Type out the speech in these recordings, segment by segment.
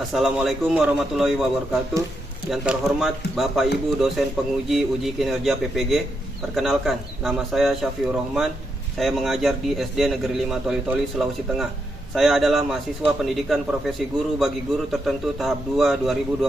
Assalamualaikum warahmatullahi wabarakatuh. Yang terhormat Bapak Ibu dosen penguji uji kinerja PPG. Perkenalkan, nama saya Syafiur Rahman. Saya mengajar di SD Negeri 5 Toli-Toli, Sulawesi Tengah. Saya adalah mahasiswa pendidikan profesi guru bagi guru tertentu tahap 2 2025,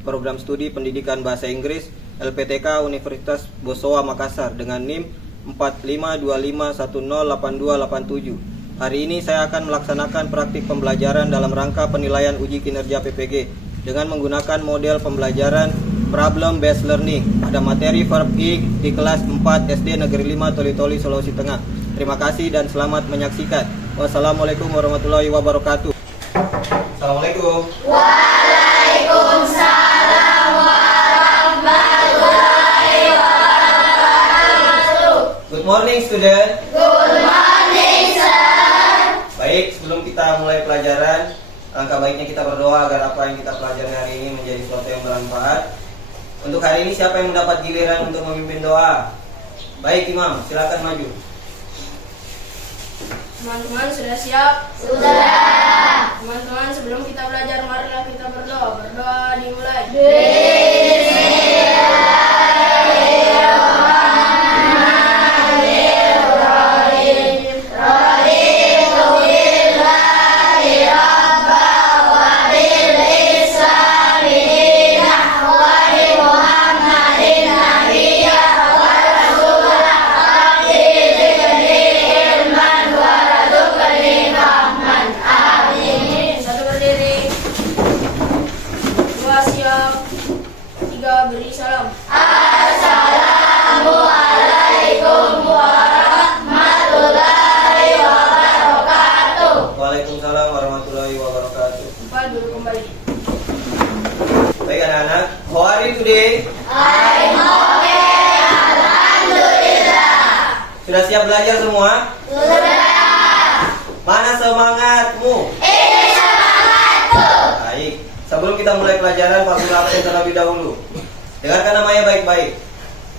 program studi pendidikan bahasa Inggris LPTK Universitas Bosowa Makassar dengan NIM 4525108287. Hari ini saya akan melaksanakan praktik pembelajaran dalam rangka penilaian uji kinerja PPG dengan menggunakan model pembelajaran Problem Based Learning pada materi verb ing di kelas 4 SD Negeri 5 Toli-Toli, Sulawesi Tengah. Terima kasih dan selamat menyaksikan. Wassalamualaikum warahmatullahi wabarakatuh. Assalamualaikum. Waalaikumsalam warahmatullahi wabarakatuh. Good morning student. Good morning sir. Baik, sebelum kita mulai pelajaran, alangkah baiknya kita berdoa agar apa yang kita pelajari hari ini menjadi sesuatu yang bermanfaat. Untuk hari ini siapa yang mendapat giliran untuk memimpin doa? Baik Imam, silakan maju. Teman-teman sudah siap? Sudah. Teman-teman, sebelum kita belajar, marilah kita berdoa. Berdoa dimulai. Bismillahirrahmanirrahim. Raditu billahi rabban wa bil islami dinan wa bi Muhammadin nabiyya wa rasulah abdi ilman wa razuqni fahman. Amin. Satu berdiri. Dua siap. Tiga beri salam. Assalamualaikum warahmatullahi wabarakatuh. Waalaikumsalam warahmatullahi wabarakatuh. Empat duduk kembali. Baik anak-anak, how are you today? I'm okay, alhamdulillah. Sudah siap belajar semua? Sudah. Mana semangatmu? Ini semangatku. Baik, sebelum kita mulai pelajaran, Pak Guru absen terlebih dahulu. Dengarkan namanya baik-baik.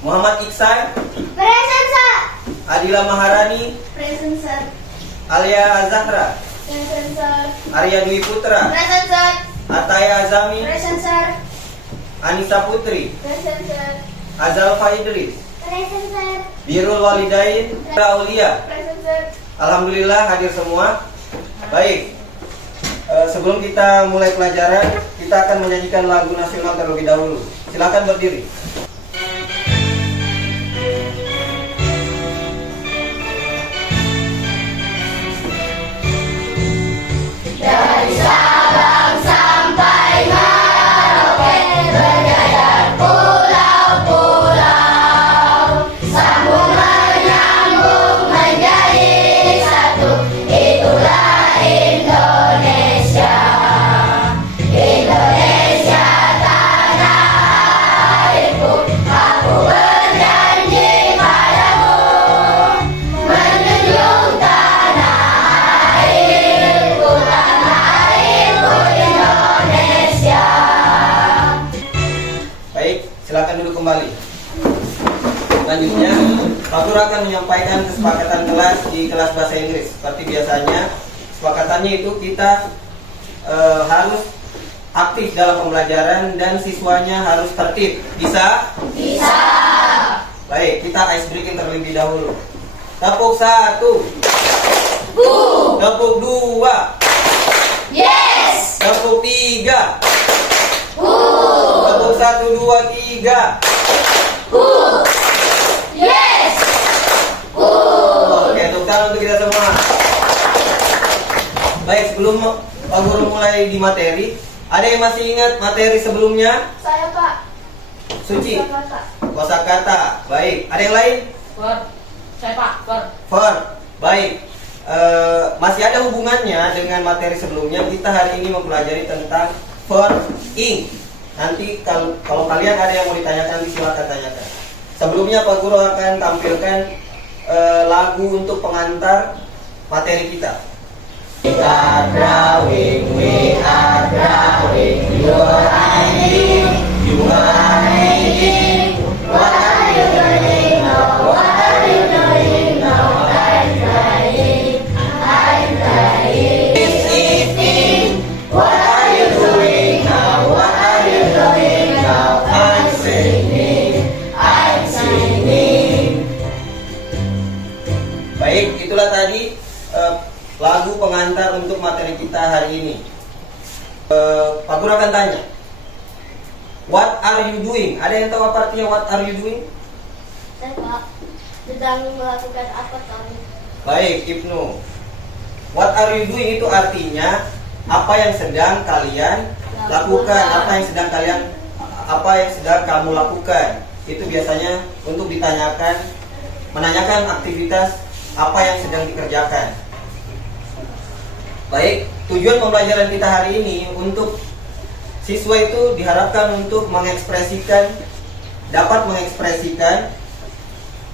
Muhammad Iksan, Present sir. Adila Maharani, Present sir. Alia Azahra, Present sir. Arya Dwi Putra, Present sir. Ataya Azami, Present sir. Anissa Putri, Present sir. Azalfa Idris, Present sir. Birul Walidain, Aulia. Present sir. Alhamdulillah hadir semua. Baik, sebelum kita mulai pelajaran, kita akan menyanyikan lagu nasional terlebih dahulu. Silakan berdiri. Dari Sabang sampai Merauke berjaya pulau-pulau, sambung menyambung menjadi satu. Itulah Indonesia, Indonesia tanah airku. Aku berjanji padamu menjunjung tanah airku, tanah airku Indonesia. Baik, silakan duduk kembali. Selanjutnya, Pak Guru akan menyampaikan kesepakatan kelas di kelas bahasa Inggris. Seperti biasanya, kesepakatannya itu kita harus aktif dalam pembelajaran dan siswanya harus tertib. Bisa? Bisa. Baik, kita ice breaking terlebih dahulu. Tepuk 1, Bu. tepuk 2, Yes. tepuk 3, Bu. tepuk 1, 2, 3. Bu. Yes. Bu. Oke, tepuk tangan untuk kita semua. Baik, sebelum Pak Guru mulai di materi, ada yang masih ingat materi sebelumnya? Saya Pak. Suci, Kata. kosakata. Baik, ada yang lain? Verb. Saya Pak. Verb. Verb. Baik. Masih ada hubungannya dengan materi sebelumnya. Kita hari ini mempelajari tentang verb ing. Nanti kalau kalian ada yang mau ditanyakan, silakan tanyakan. Sebelumnya Pak Guru akan tampilkan lagu untuk pengantar materi kita. We are drawing, you are hiding, you are hiding. What are you doing now? What are you doing now? I'm crying, I'm crying. This evening, what are you doing? Baik, itulah tadi lagu pengantar untuk materi kita hari ini. Pak Guru akan tanya, what are you doing? Ada yang tahu apa artinya what are you doing? Saya Pak sedang melakukan apa kamu? Baik, Ibnu. What are you doing itu artinya apa yang sedang kalian lakukan, apa yang sedang kamu lakukan. Itu biasanya untuk menanyakan aktivitas apa yang sedang dikerjakan. Baik, tujuan pembelajaran kita hari ini untuk siswa itu diharapkan untuk dapat mengekspresikan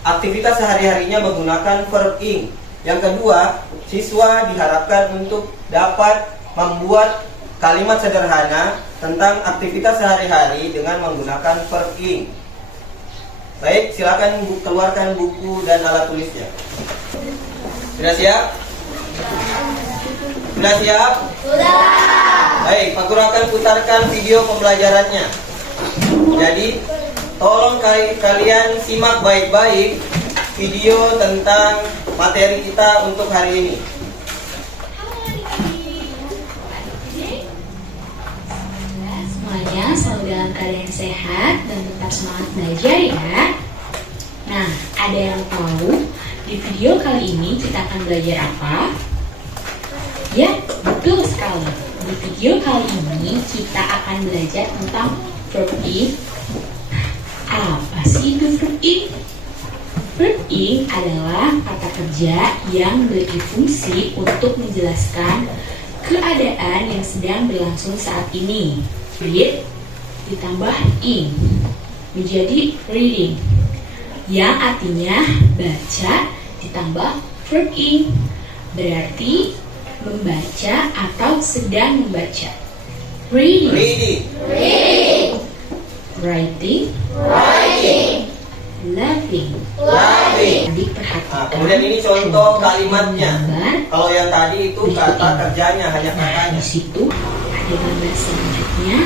aktivitas sehari-harinya menggunakan verb ing. Yang kedua, siswa diharapkan untuk dapat membuat kalimat sederhana tentang aktivitas sehari-hari dengan menggunakan verb ing. Baik, silakan keluarkan buku dan alat tulisnya. Sudah siap? Sudah siap? Sudah. Baik, Pak Guru akan putarkan video pembelajarannya. Jadi, tolong kalian simak baik-baik video tentang materi kita untuk hari ini. Semuanya selalu dalam keadaan sehat dan tetap semangat belajar ya. Nah, ada yang tahu di video kali ini kita akan belajar apa? Ya, betul sekali. Di video kali ini kita akan belajar tentang verb ing. Apa sih itu verb ing? Verb ing adalah kata kerja yang berfungsi untuk menjelaskan keadaan yang sedang berlangsung saat ini. Read ditambah ing menjadi reading, yang artinya baca ditambah verb ing, berarti membaca atau sedang membaca. Reading, writing, laughing. Adik perhatikan. Kemudian ini contoh kalimatnya. Kalau yang tadi itu kata kerjanya, hanya katanya. Di situ ada gambar selanjutnya,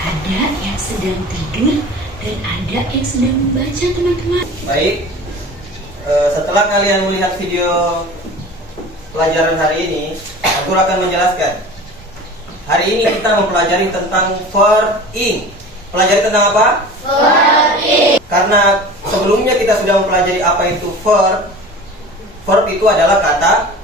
ada yang sedang tidur dan ada yang sedang membaca, teman-teman. Baik, setelah kalian melihat video pelajaran hari ini, aku akan menjelaskan. Hari ini kita mempelajari tentang verb ing. Pelajari tentang apa? Verb ing. Karena sebelumnya kita sudah mempelajari apa itu verb. Verb itu adalah kata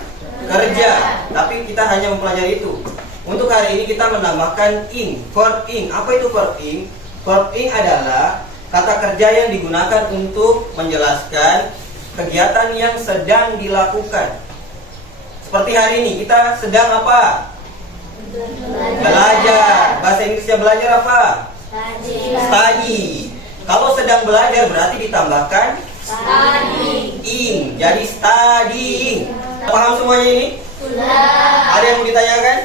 kerja, tapi kita hanya mempelajari itu. Untuk hari ini kita menambahkan ing, verb ing. Apa itu verb ing? Verb ing adalah kata kerja yang digunakan untuk menjelaskan kegiatan yang sedang dilakukan. Seperti hari ini kita sedang apa? Belajar. Bahasa Inggrisnya belajar apa? Study. Kalau sedang belajar berarti ditambahkan ing, jadi studying. Paham semuanya ini? Sudah. Ada yang mau ditanyakan?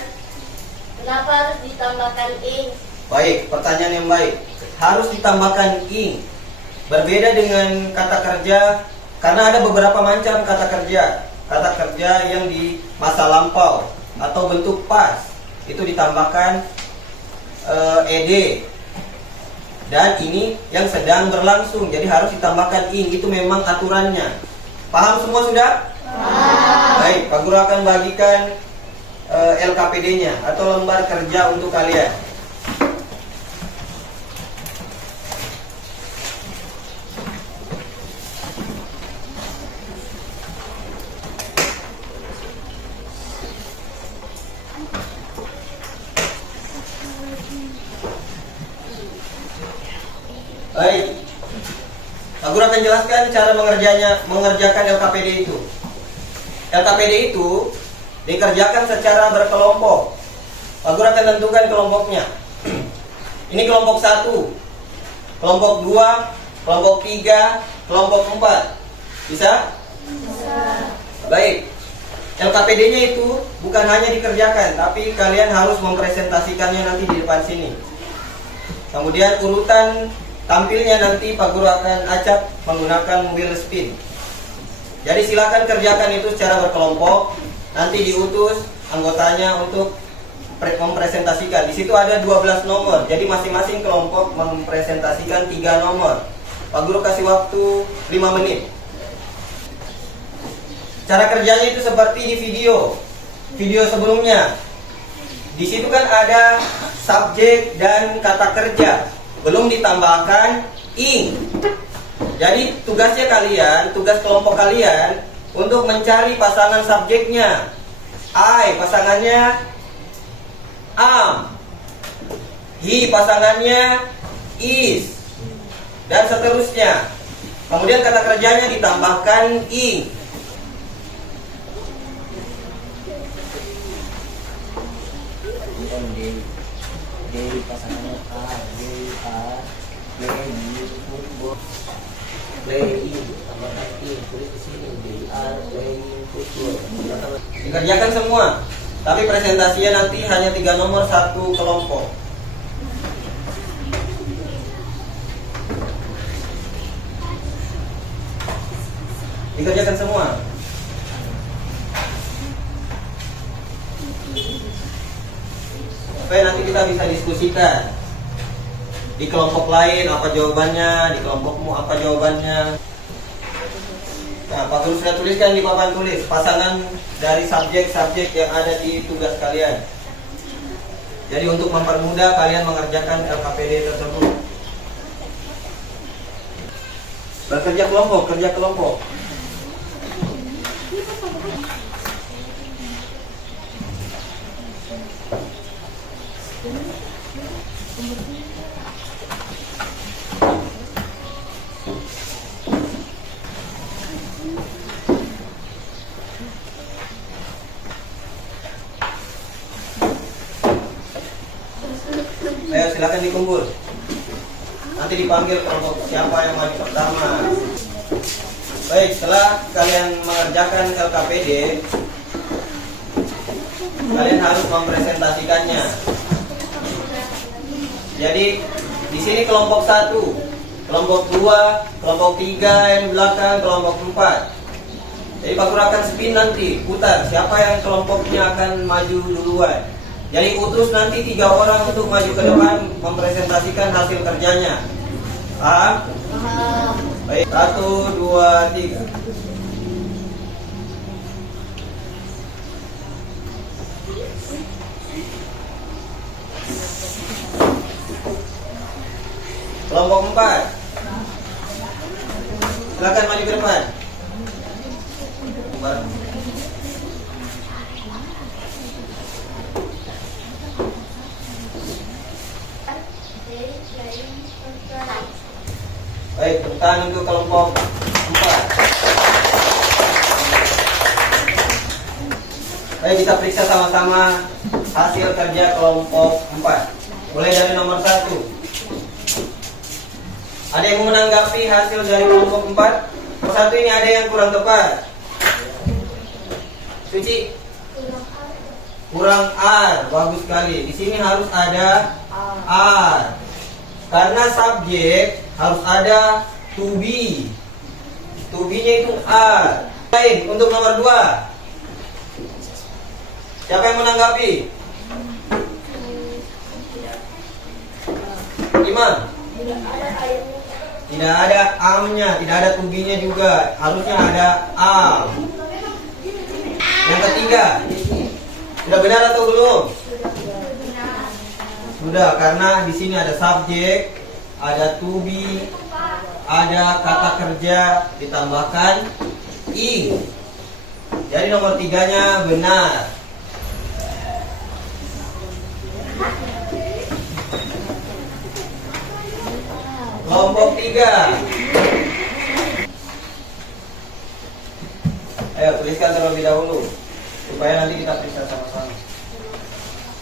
Kenapa harus ditambahkan ing? Baik, pertanyaan yang baik. Harus ditambahkan ing. Berbeda dengan kata kerja, karena ada beberapa macam kata kerja. Kata kerja yang di masa lampau atau bentuk past itu ditambahkan ed. Dan ini yang sedang berlangsung, jadi harus ditambahkan ing. Itu memang aturannya. Paham semua sudah? Baik, Pak Guru akan bagikan LKPD-nya atau lembar kerja untuk kalian. Baik, Pak Guru akan jelaskan cara mengerjakan LKPD itu. LKPD itu dikerjakan secara berkelompok. Pak Guru akan tentukan kelompoknya. Ini kelompok 1, kelompok 2, kelompok 3, kelompok 4. Bisa? Bisa. Baik. LKPD-nya itu bukan hanya dikerjakan, tapi kalian harus mempresentasikannya nanti di depan sini. Kemudian urutan tampilnya nanti Pak Guru akan acak menggunakan wheel spin. Jadi silakan kerjakan itu secara berkelompok. Nanti diutus anggotanya untuk mempresentasikan. Di situ ada 12 nomor. Jadi masing-masing kelompok mempresentasikan 3 nomor. Pak Guru kasih waktu 5 menit. Cara kerjanya itu seperti di video sebelumnya. Di situ kan ada subjek dan kata kerja, belum ditambahkan ing. Jadi tugas kelompok kalian untuk mencari pasangan subjeknya. I pasangannya am, he pasangannya is, dan seterusnya. Kemudian kata kerjanya ditambahkan ing. Dari pasangannya A, B, A, play, football, play, tambahkan I, tulis di sini, they are playing football. Dikerjakan semua, tapi presentasinya nanti hanya 3 nomor 1 kelompok. Dikerjakan semua. Supaya nanti kita bisa diskusikan. Di kelompok lain apa jawabannya, di kelompokmu apa jawabannya. Nah, Pak Guru sudah tuliskan di papan tulis pasangan dari subjek-subjek yang ada di tugas kalian. Jadi untuk mempermudah kalian mengerjakan LKPD tersebut. Bekerja kelompok, kerja kelompok. Ayo silakan dikumpul. Nanti dipanggil kelompok siapa yang maju pertama. Baik, setelah kalian mengerjakan LKPD, kalian harus mempresentasikannya. Jadi di sini kelompok 1, kelompok 2, kelompok 3 yang di belakang, kelompok 4. Jadi Pak Guru akan spin nanti, putar siapa yang kelompoknya akan maju duluan. Jadi utus nanti 3 orang untuk maju ke depan mempresentasikan hasil kerjanya. Paham? Paham. Baik, 1, 2, 3. Kelompok 4. Silakan maju ke depan. Baik, tepuk tangan untuk kelompok 4. Baik, kita periksa sama-sama hasil kerja kelompok 4. Mulai dari nomor 1. Ada yang mau menanggapi hasil dari kelompok 4? Nomor 1 ini ada yang kurang tepat. Suci, kurang R, bagus sekali. Di sini harus ada R. Karena subjek harus ada to be. To be-nya itu R. Baik, untuk nomor 2. Siapa yang menanggapi? Imam. Tidak ada am-nya, tidak ada to be-nya juga. Harusnya ada am. Yang ketiga. Sudah benar atau belum? Sudah, karena di sini ada subjek, ada to be, ada kata kerja ditambahkan ing. Jadi nomor 3-nya benar. Kelompok 3. Ayo tuliskan terlebih dahulu supaya nanti kita periksa sama-sama.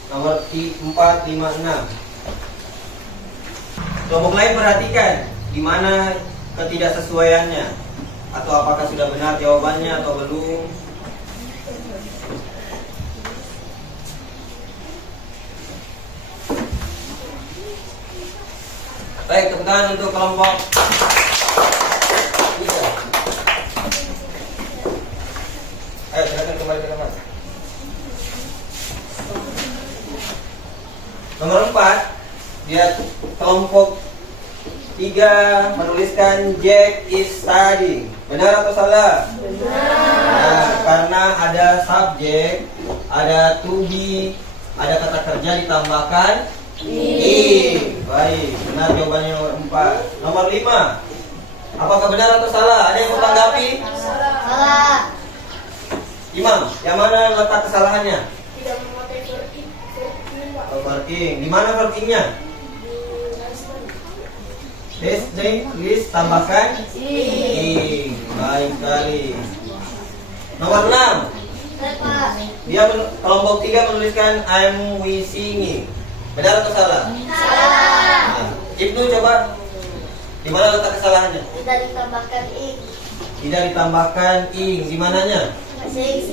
Nomor 4, 5, 6. Kelompok lain perhatikan di mana ketidaksesuaiannya, atau apakah sudah benar jawabannya atau belum. Baik, tepuk tangan untuk kelompok 3. Ayo silakan kembali ke tempat. Nomor 4, dia kelompok 3 menuliskan Jack is studying. Benar atau salah? Benar. Nah, karena ada subjek, ada to be, ada kata kerja ditambahkan ing. Baik, benar jawabannya nomor 4. Nomor 5. Apakah benar atau salah? Ada yang mau tanggapi? Salah. Imam, yang mana letak kesalahannya? Tidak memakai verb. Working. Di mana workingnya? List tambahkan ing. Baik sekali. Nomor 6. Pak. Dia kelompok 3 menuliskan I'm wishing. Benar atau salah? Salah. Nah, Ibnu coba. Di mana letak kesalahannya? Tidak ditambahkan ing. Tidak ditambahkan ing. Di mananya? Sing.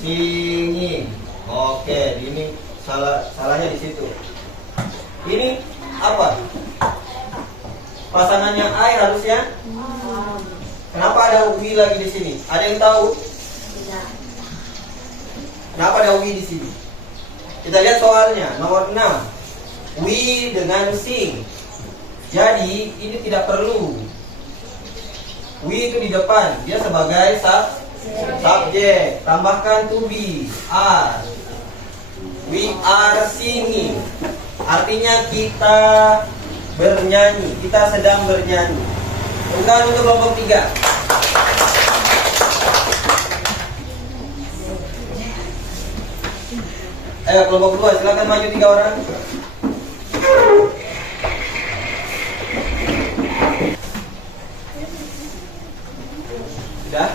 Singing. Oke, ini salahnya di situ. Ini apa? Pasangannya I harusnya. Kenapa ada we lagi di sini? Ada yang tahu? Tidak. Kenapa ada we di sini? Kita lihat soalnya, nomor 6. We dengan sing. Jadi ini tidak perlu. We itu di depan, dia sebagai subjek. Tambahkan to be, are. We are singing. Artinya kita bernyanyi, kita sedang bernyanyi. Bukan untuk kelompok 3. Ayo kelompok 2, silakan maju 3 orang. Sudah?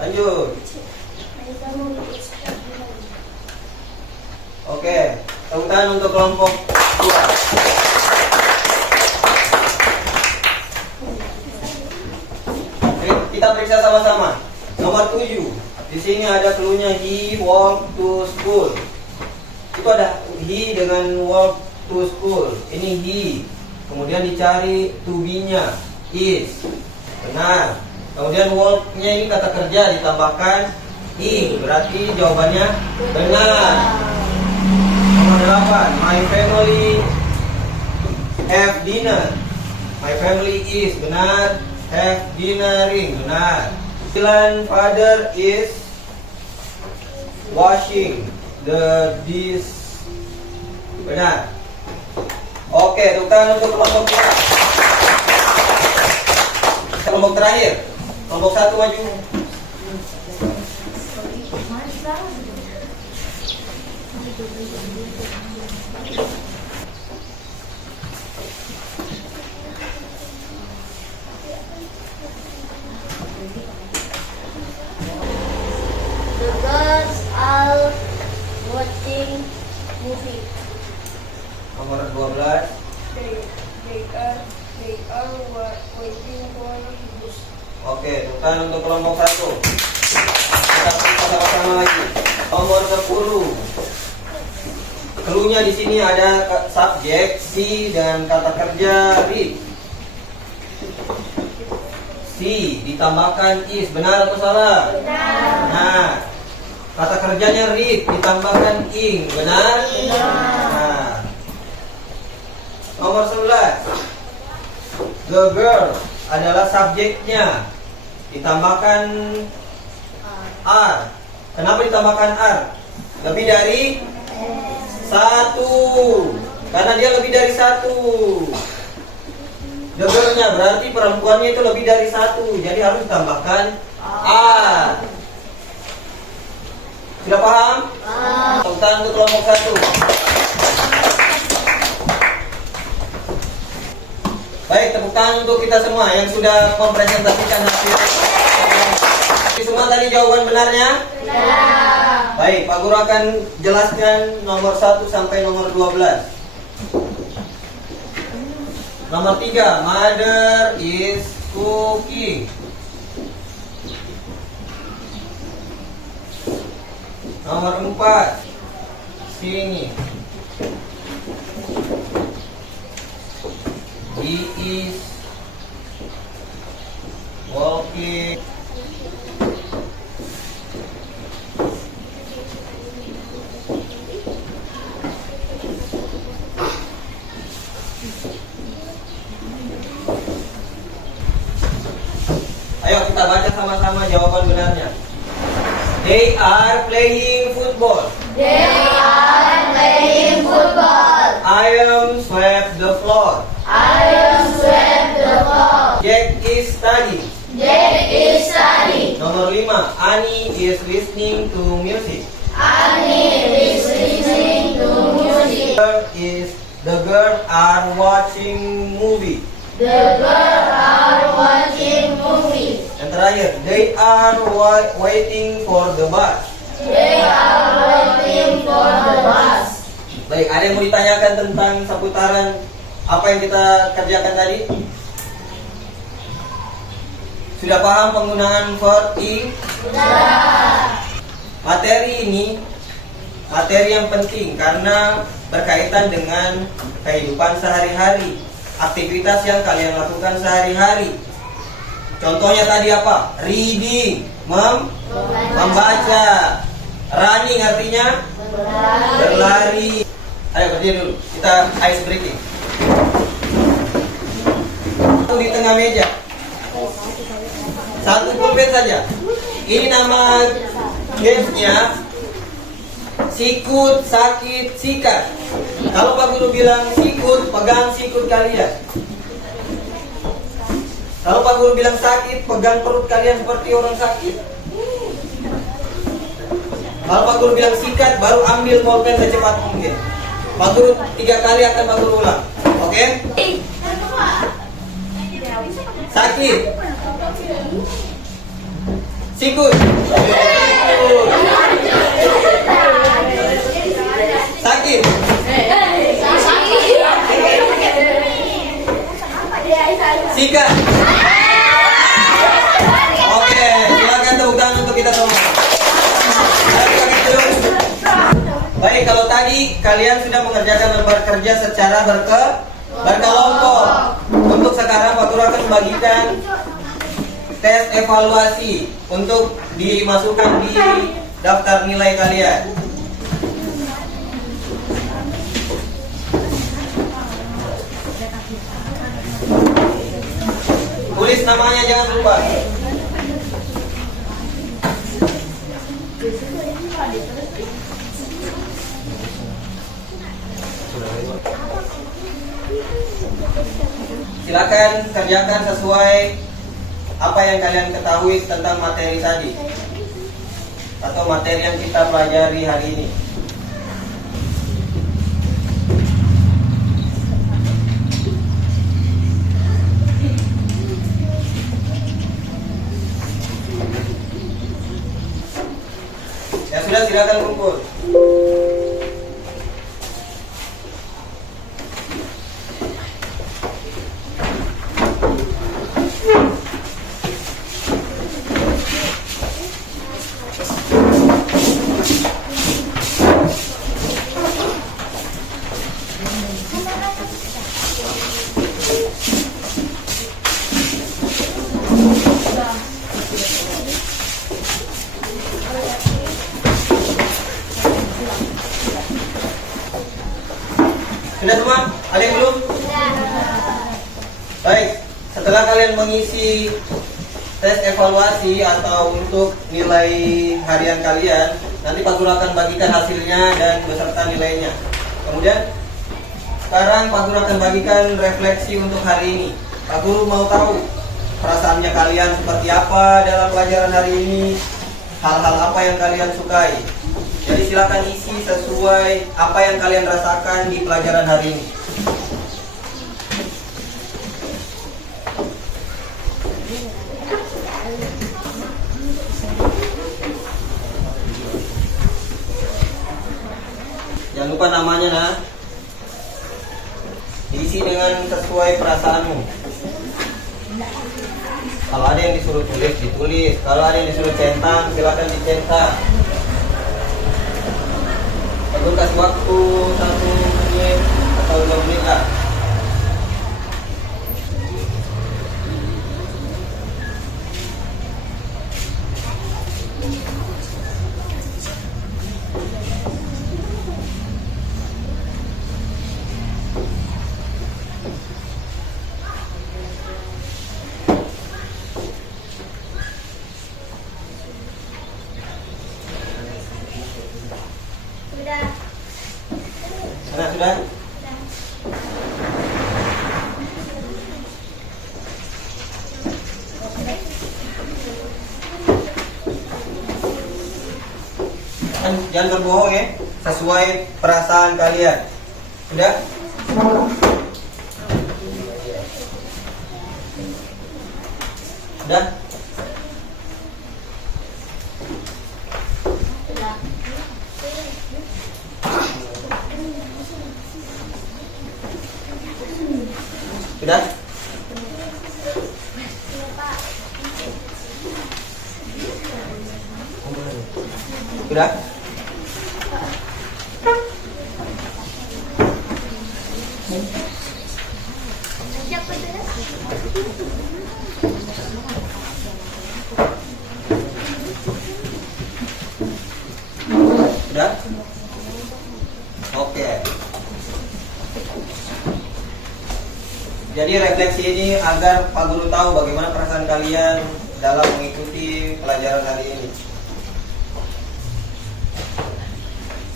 Lanjut. Oke, tepuk tangan untuk kelompok 2. Kita periksa sama-sama. Nomor 7. Di sini ada clue-nya he walk to school. Itu ada he dengan walk to school. Ini he. Kemudian dicari to be-nya is. Benar. Kemudian walk-nya ini kata kerja ditambahkan ing. Berarti jawabannya benar. Nomor 8. My family have dinner. My family is. Benar. Have dinnering. Benar. 9. Father is washing the dish. Benar. Oke, tepuk tangan untuk kelompok 2. Kelompok terakhir. Kelompok 1 maju. The girls are watching movie. Nomor 12. They are waiting for the bus. Oke, tepuk tangan untuk kelompok 1. Kita sama-sama lagi. Nomor 10. Clue-nya di sini ada subjek si dan kata kerja read. Si ditambahkan is. Benar atau salah? Benar. Nah, kata kerjanya read ditambahkan ing. Benar? Nah. Nomor 11. The girl adalah subjeknya. Ditambahkan are. Kenapa ditambahkan are? Lebih dari 1. Karena dia lebih dari 1. The girl-nya berarti perempuannya itu lebih dari 1. Jadi harus ditambahkan are. Sudah paham? Tepuk tangan untuk kelompok 1. Baik, tepuk tangan untuk kita semua yang sudah mempresentasikan hasil. Semua tadi jawaban benarnya? Benar. Baik, Pak Guru akan jelaskan nomor 1 sampai nomor 12. Nomor 3, mother is cooking. Nomor 4, singing. He is walking. Ayo kita baca sama-sama jawaban benarnya. They are playing football. They are playing football. I am swept the floor. I am swept the floor. Jack is studying. Jack is studying. Nomor 5, Annie is listening to music. Annie is listening to music. The girl are watching movie. The girls are watching movie. Yang terakhir, they are waiting for the bus. They are waiting for the bus. Baik, ada yang mau ditanyakan tentang seputaran apa yang kita kerjakan tadi? Sudah paham penggunaan verb ing? Sudah. Materi ini materi yang penting karena berkaitan dengan kehidupan sehari-hari, aktivitas yang kalian lakukan sehari-hari. Contohnya tadi apa? Reading, membaca. Running artinya berlari. Ayo berdiri dulu, kita ice breaking. Di tengah meja. Satu pulpen saja. Ini nama gamesnya sikut, sakit, sikat. Kalau Pak Guru bilang sikut, pegang sikut kalian. Kalau Pak Guru bilang sakit, pegang perut kalian seperti orang sakit. Kalau Pak Guru bilang sikat, baru ambil pulpen secepat mungkin. Pak Guru 3 kali akan Pak Guru ulang. Oke? Sakit. Sikut. Sakit. Sikat. Oke, silakan tepuk tangan untuk kita semua. Baik, kalau tadi kalian sudah mengerjakan lembar kerja secara berkelompok. Untuk sekarang Pak Guru akan membagikan tes evaluasi untuk dimasukkan di daftar nilai kalian. Tulis namanya, jangan lupa. Silakan kerjakan sesuai apa yang kalian ketahui tentang materi tadi atau materi yang kita pelajari hari ini. Ya sudah, silakan kumpul. Sudah semua? Ada yang belum? Baik, setelah kalian mengisi tes evaluasi atau untuk nilai harian kalian, nanti Pak Guru akan bagikan hasilnya dan beserta nilainya. Kemudian sekarang Pak Guru akan bagikan refleksi untuk hari ini. Pak Guru mau tahu perasaannya kalian seperti apa dalam pelajaran hari ini, hal-hal apa yang kalian sukai. Jadi silakan isi sesuai apa yang kalian rasakan di pelajaran hari ini. Jangan lupa namanya, nah. Diisi dengan sesuai perasaanmu. Kalau ada yang disuruh tulis, ditulis. Kalau ada yang disuruh centang, silakan dicentang. Aku kasih waktu 1 menit atau 2 menit lah. Kan jangan berbohong ya, sesuai perasaan kalian. Sudah? Sudah? Sudah? Sudah? Siapa dulu? Sudah? Oke. Jadi refleksi ini agar Pak Guru tahu bagaimana perasaan kalian dalam mengikuti pelajaran hari ini.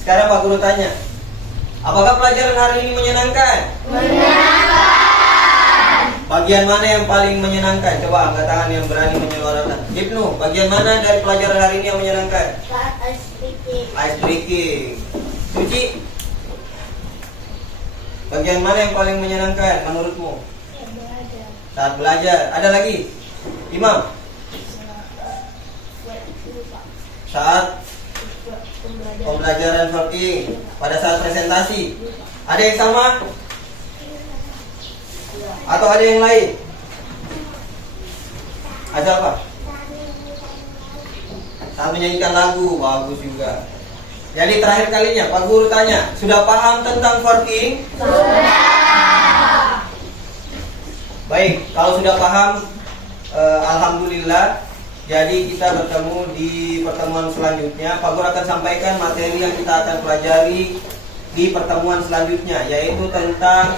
Sekarang Pak Guru tanya, apakah pelajaran hari ini menyenangkan? Menyenangkan. Bagian mana yang paling menyenangkan? Coba angkat tangan yang berani menyuarakan. Ibnu, bagian mana dari pelajaran hari ini yang menyenangkan? Saat ice breaking. Ice breaking. Suci, bagian mana yang paling menyenangkan menurutmu? Ya, belajar. Saat belajar. Ada lagi? Imam, saat pembelajaran working, pada saat presentasi. Ada yang sama? Atau ada yang lain? Ada apa? Saat menyanyikan lagu, bagus juga. Jadi terakhir kalinya Pak Guru tanya, sudah paham tentang working? Sudah. Baik, kalau sudah paham, alhamdulillah. Jadi kita bertemu di pertemuan selanjutnya. Pak Guru akan sampaikan materi yang kita akan pelajari di pertemuan selanjutnya, yaitu tentang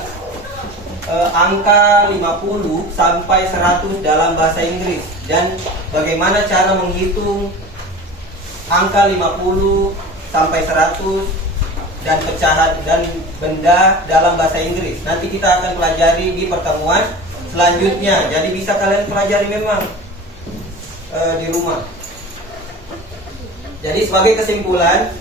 angka 50 sampai 100 dalam bahasa Inggris dan bagaimana cara menghitung angka 50 sampai 100 dan pecahan dan benda dalam bahasa Inggris. Nanti kita akan pelajari di pertemuan selanjutnya. Jadi bisa kalian pelajari memang di rumah. Jadi sebagai kesimpulan,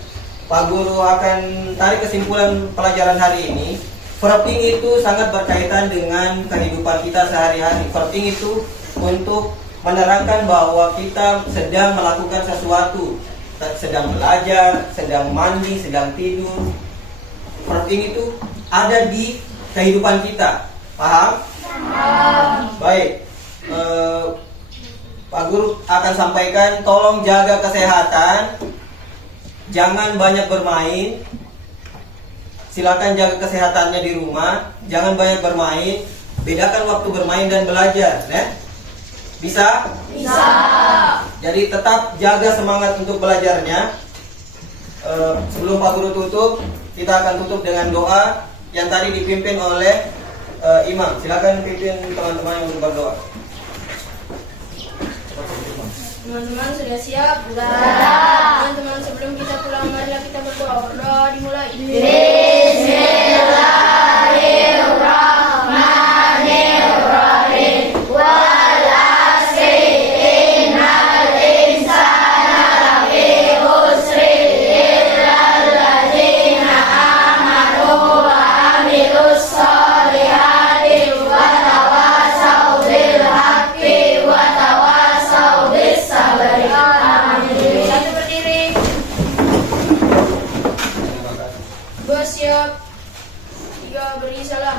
Pak Guru akan tarik kesimpulan pelajaran hari ini. Verbing itu sangat berkaitan dengan kehidupan kita sehari-hari. Verbing itu untuk menerangkan bahwa kita sedang melakukan sesuatu, sedang belajar, sedang mandi, sedang tidur. Verbing itu ada di kehidupan kita. Paham? Paham. Baik. Pak Guru akan sampaikan, tolong jaga kesehatan, jangan banyak bermain. Silakan jaga kesehatannya di rumah, jangan banyak bermain. Bedakan waktu bermain dan belajar, ya? Bisa? Bisa. Jadi tetap jaga semangat untuk belajarnya. Sebelum Pak Guru tutup, kita akan tutup dengan doa yang tadi dipimpin oleh Imam. Silakan pimpin teman-teman yang berdoa. Teman-teman sudah siap? Sudah. Teman-teman sebelum kita pulang, marilah kita berdoa. Berdoa dimulai. Bismillahirrahmanirrahim. Wal asri innal insana lafi khusri illal ladzina amanu wa amilus solihati wa tawasau bil haqqi wa tawasau bis sabri. Amin. Satu berdiri. Dua siap. Tiga beri salam.